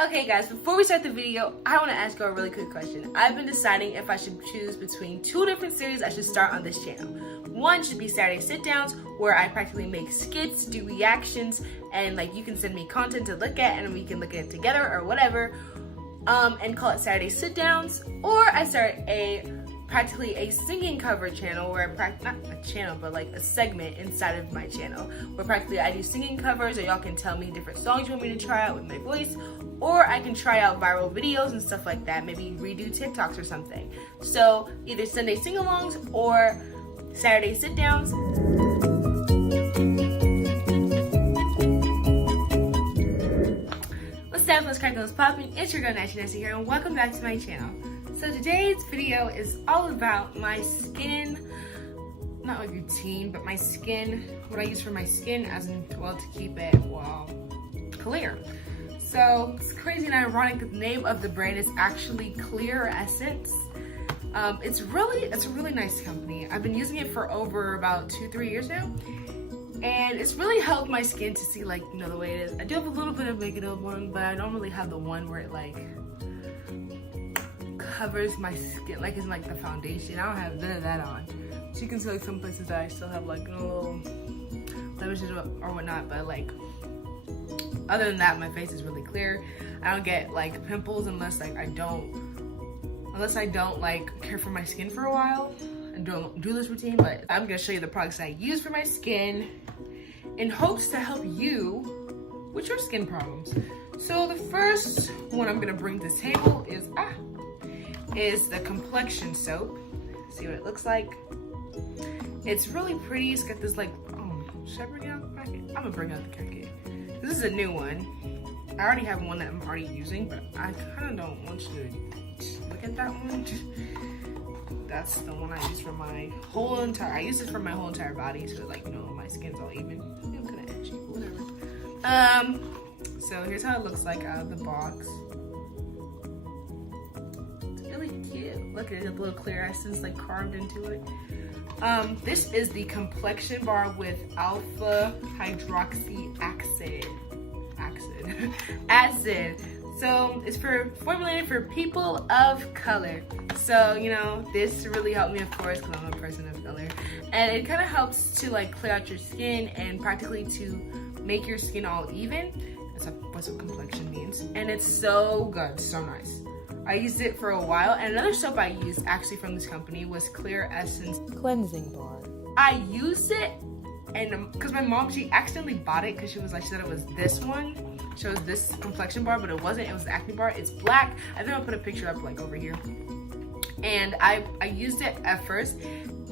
Okay guys, before we start the video, I want to ask you a really quick question. I've been deciding if I should choose between two different series I should start on this channel. One should be Saturday sit downs, where I practically make skits, do reactions, and like you can send me content to look at and we can look at it together or whatever, and call it Saturday sit downs. Or I start practically a singing cover channel where not a channel but like a segment inside of my channel where practically I do singing covers, or y'all can tell me different songs you want me to try out with my voice, or I can try out viral videos and stuff like that, maybe redo TikToks or something. So either Sunday sing-alongs or Saturday sit downs. What's up, let's crack those popping. It's your girl Nessa here, and welcome back to my channel. So today's video is all about my skin, not like routine, but my skin, what I use for my skin as in, well, to keep it, well, clear. So it's crazy and ironic that the name of the brand is actually Clear Essence. It's a really nice company. I've been using it for over about 2-3 years now, and it's really helped my skin to see, like, you know, the way it is. I do have a little bit of negative one, but I don't really have the one where it like covers my skin, like it's like the foundation. I don't have none of that on. So you can see like some places that I still have like little blemishes or whatnot, but like other than that, my face is really clear. I don't get like pimples unless I don't like care for my skin for a while and don't do this routine. But I'm gonna show you the products I use for my skin in hopes to help you with your skin problems. So the first one I'm gonna bring to the table is the Complexion soap. See what it looks like. It's really pretty. It's got this like, should I bring out the packet? I'm gonna bring out the packet. This is a new one. I already have one that I'm already using, but I kind of don't want you to look at that one. That's the one I use for my whole entire, I use this for my whole entire body, so like, you know, my skin's all even. I'm kind of edgy, whatever. So here's how it looks like out of the box. Cute. Look at it, a little Clear Essence like carved into it. This is the Complexion Bar with Alpha Hydroxy Acid. So it's formulated for people of color. So, you know, this really helped me, of course, because I'm a person of color. And it kind of helps to like clear out your skin and practically to make your skin all even. That's what complexion means. And it's so good, so nice. I used it for a while, and another soap I used actually from this company was Clear Essence Cleansing Bar. I used it, and because my mom, she accidentally bought it because she said it was this one. She was this Complexion Bar, but it wasn't. It was the Acne Bar. It's black. I think I'll put a picture up like over here. And I used it at first,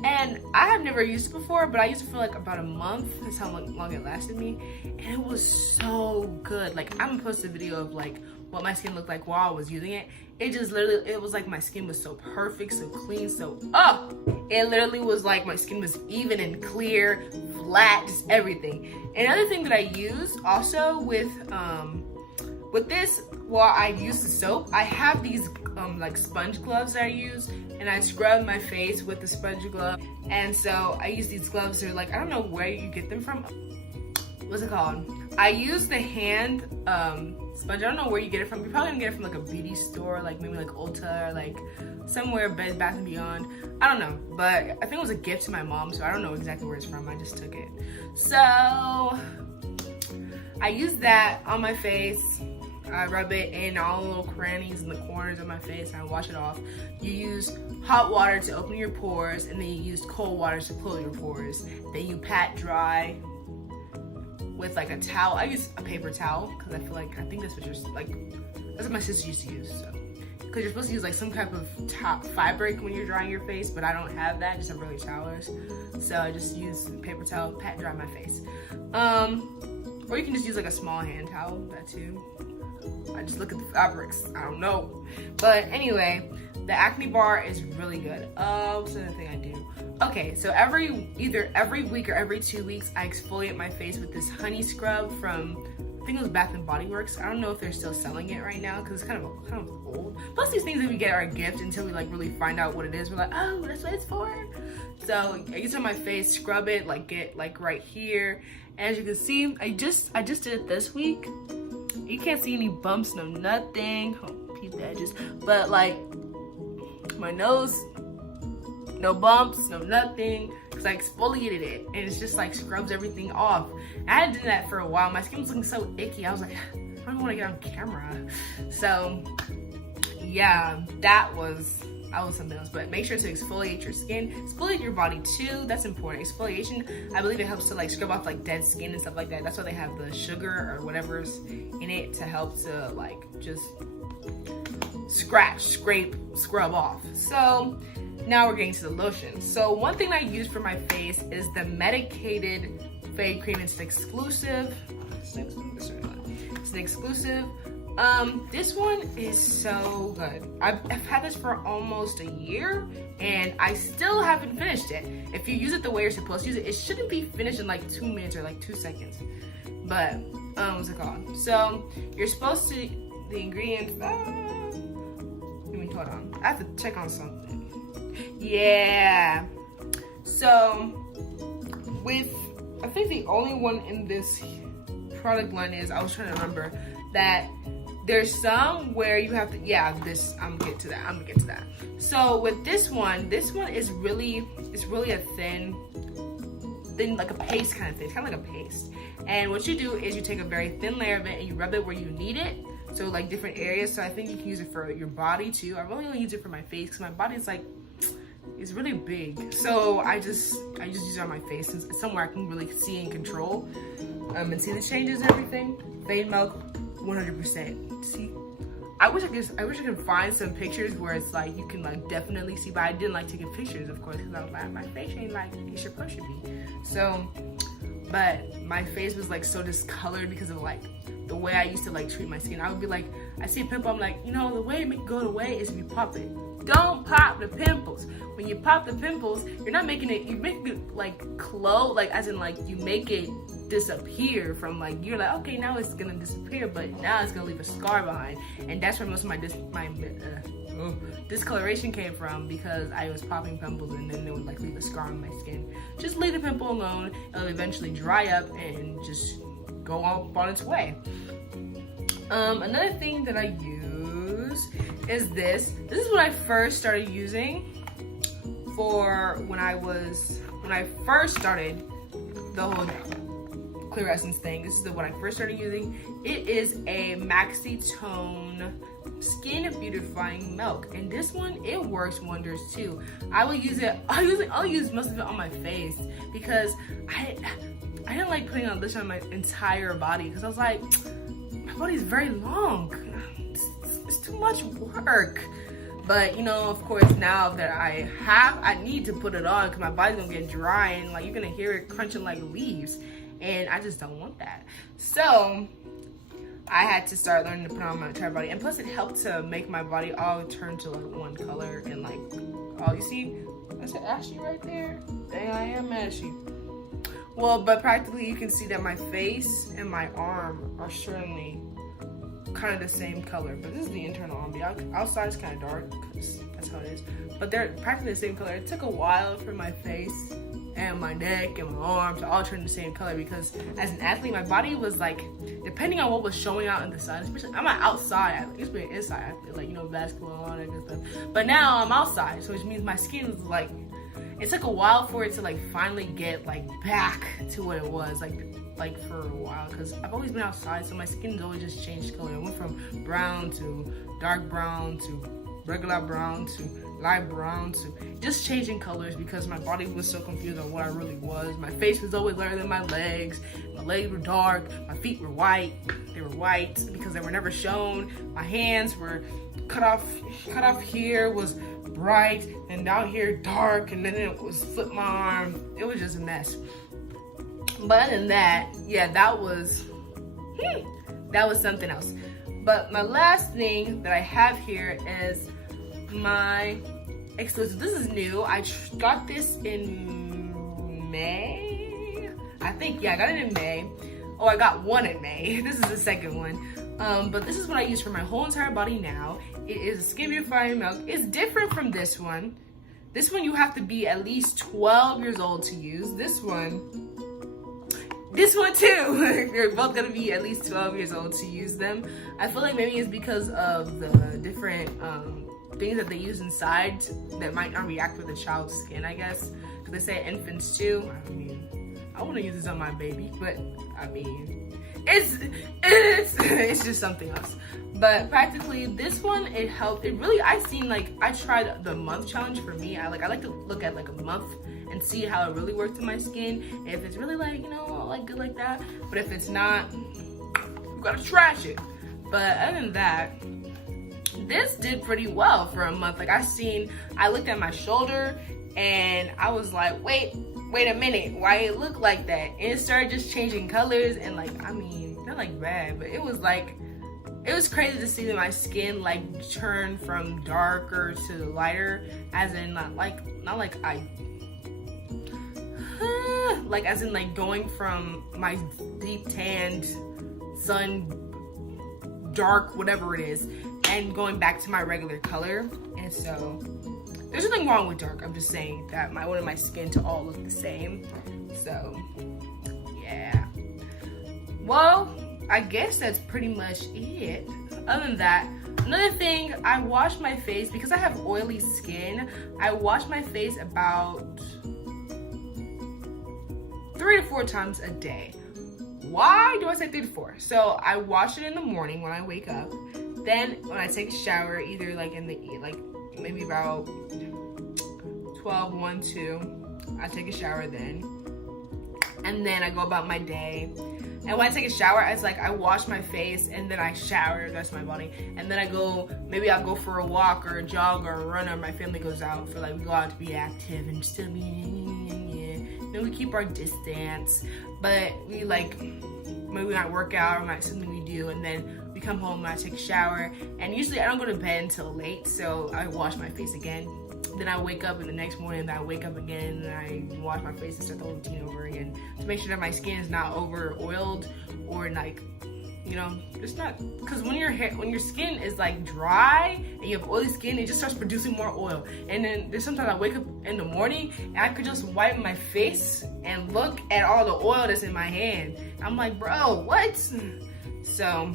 and I have never used it before, but I used it for like about a month. That's how long it lasted me, and it was so good. Like, I'm gonna post a video of like what my skin looked like while I was using it. It just literally, it was like my skin was so perfect, so clean, so it literally was like my skin was even and clear, flat, just everything. Another thing that I use also with this, while I use the soap, I have these like sponge gloves that I use, and I scrub my face with the sponge glove. And so I use these gloves. They're like, I don't know where you get them from. What's it called? I use the hand sponge. I don't know where you get it from. You're probably gonna get it from like a beauty store, like maybe like Ulta or like somewhere, Bed Bath & Beyond. I don't know, but I think it was a gift to my mom, so I don't know exactly where it's from. I just took it. So I use that on my face. I rub it in all the little crannies and the corners of my face, and I wash it off. You use hot water to open your pores, and then you use cold water to close your pores. Then you pat dry with like a towel. I use a paper towel because I think that's what that's what my sister used to use. So, because you're supposed to use like some type of fabric when you're drying your face, but I don't have that. I just have regular towels. So I just use paper towel, pat dry my face. Or you can just use like a small hand towel, that too. I just look at the fabrics, I don't know. But anyway, the Acne Bar is really good. What's another thing I do? Okay, so either every week or every 2 weeks, I exfoliate my face with this honey scrub from, I think it was Bath & Body Works. I don't know if they're still selling it right now because it's kind of old. Plus these things that we get are a gift until we like really find out what it is. We're like, oh, that's what it's for. So I use it on my face, scrub it, like get like right here. And as you can see, I just did it this week. You can't see any bumps, no nothing. Oh, peep the edges. But like my nose, no bumps, no nothing. Cause I exfoliated it and it's just like scrubs everything off. I had to do that for a while. My skin was looking so icky. I was like, I don't want to get on camera. So yeah, that was something else. But make sure to exfoliate your skin, exfoliate your body too. That's important. Exfoliation, I believe it helps to like scrub off like dead skin and stuff like that. That's why they have the sugar or whatever's in it to help to like just scratch, scrape, scrub off. So now we're getting to the lotion. So one thing I use for my face is the medicated fade cream. It's an exclusive. It's an exclusive. This one is so good. I've had this for almost a year and I still haven't finished it. If you use it the way you're supposed to use it, it shouldn't be finished in like 2 minutes or like 2 seconds. But what's it called? So you're supposed to, the ingredients, hold on, I have to check on something. Yeah, so with, I think the only one in this product line is, I was trying to remember that there's some where you have to, yeah, this, I'm gonna get to that. So with this one is really, it's really a thin, like a paste kind of thing. It's kind of like a paste. And what you do is you take a very thin layer of it and you rub it where you need it. So like different areas. So I think you can use it for your body too. I really only use it for my face because my body is like, it's really big. So I just use it on my face since it's somewhere I can really see and control and see the changes and everything. Fade milk, 100%. See, I wish I could find some pictures where it's like you can like definitely see, but I didn't like taking pictures, of course, because I was like, my face ain't like it supposed to be. So, but my face was like so discolored because of like the way I used to like treat my skin. I would be like, I see a pimple, I'm like, you know, the way to make it go away is if you pop it. Don't pop the pimples. When you pop the pimples, you're not making it, you make it like close, like as in like you make it disappear from like, you're like, okay, now it's gonna disappear, but now it's gonna leave a scar behind. And that's where most of my discoloration came from, because I was popping pimples and then they would like leave a scar on my skin. Just leave the pimple alone, it'll eventually dry up and just go on its way. Another thing that I use is this. This is what I first started using for when I first started the whole clear essence thing. This is what I first started using. It is a Maxi Tone Skin Beautifying Milk, and this one, it works wonders too. I'll use most of it on my face because I didn't like putting on lotion on my entire body because I was like, my body's very long. It's too much work. But you know, of course, now that I need to put it on because my body's gonna get dry and like you're gonna hear it crunching like leaves, and I just don't want that. So I had to start learning to put on my entire body, and plus it helped to make my body all turn to like one color and like, oh, you see, that's an ashy right there. Dang, I am ashy. Well, but practically you can see that my face and my arm are certainly kind of the same color, but this is the internal arm. The outside is kind of dark because that's how it is, but they're practically the same color. It took a while for my face and my neck and my arms to all turn the same color because as an athlete, my body was like, depending on what was showing out in the sun, especially I'm an outside athlete, it's been inside athlete, like, you know, basketball and all that good stuff, but now I'm outside, so which means my skin is like, it took a while for it to like finally get like back to what it was like for a while, because I've always been outside, so my skin's always just changed color. It went from brown to dark brown to regular brown to light brown to just changing colors because my body was so confused on what I really was. My face was always lighter than my legs. My legs were dark. My feet were white. They were white because they were never shown. My hands were cut off here was bright, and down here dark, and then it was flip my arm. It was just a mess. But other than that, yeah, that was something else. But my last thing that I have here is my exclusive. This is new. I got this in May. I think, yeah, I got it in May. Oh, I got one in May. This is the second one. But this is what I use for my whole entire body now. It is a Skin Beautifying Milk. It's different from this one. This one you have to be at least 12 years old to use. This one this one too. You're both gonna be at least 12 years old to use them. I feel like maybe it's because of the different things that they use inside that might not react with a child's skin, I guess. Because they say infants too. I mean, I want to use this on my baby, but I mean, it's just something else. But practically this one, it helped. It really, I tried the month challenge for me. I like to look at like a month and see how it really worked in my skin. If it's really like, you know, like good like that. But if it's not, you gotta trash it. But other than that, this did pretty well for a month. Like I looked at my shoulder and I was like, wait a minute, why it look like that? And it started just changing colors and like, I mean, not like bad, but it was crazy to see that my skin like turn from darker to lighter, as in as in like going from my deep tanned sun dark whatever it is and going back to my regular color. And so there's nothing wrong with dark, I'm just saying that I wanted my skin to all look the same. So yeah, well, I guess that's pretty much it. Other than that, another thing, I wash my face because I have oily skin. I wash my face about 3 to 4 times a day. Why do I say 3 to 4? So I wash it in the morning when I wake up. Then when I take a shower, either like maybe about 12, 1, 2, I take a shower then. And then I go about my day. And when I take a shower, it's like I wash my face and then I shower the rest of my body. And then maybe I'll go for a walk or a jog or a run, or my family goes out for we go out to be active and still then we keep our distance, but we maybe not work out or not something we do, and then we come home and I take a shower, and usually I don't go to bed until late, so I wash my face again. Then I wake up in the next morning, then I wake up again, and I wash my face and start the whole routine over again to make sure that my skin is not over oiled or like, you know, it's not, because when your skin is like dry and you have oily skin, it just starts producing more oil. And then there's sometimes I wake up in the morning and I could just wipe my face and look at all the oil that's in my hand. I'm like, bro, what? So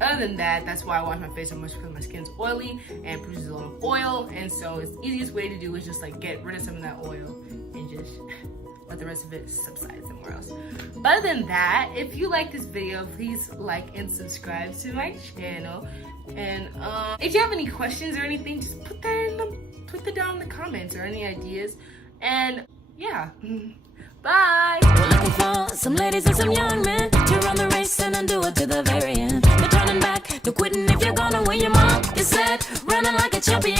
other than that, that's why I wash my face so much, because my skin's oily and produces a lot of oil. And so it's the easiest way to do is just like get rid of some of that oil and just let the rest of it subside somewhere else. But other than that, if you like this video, please like and subscribe to my channel. And if you have any questions or anything, just put that down in the comments or any ideas. And yeah, bye. We're looking for some ladies and some young men to run the race and undo it to the very end. No turning back, no quitting if you're gonna win your mom. You said running like a champion.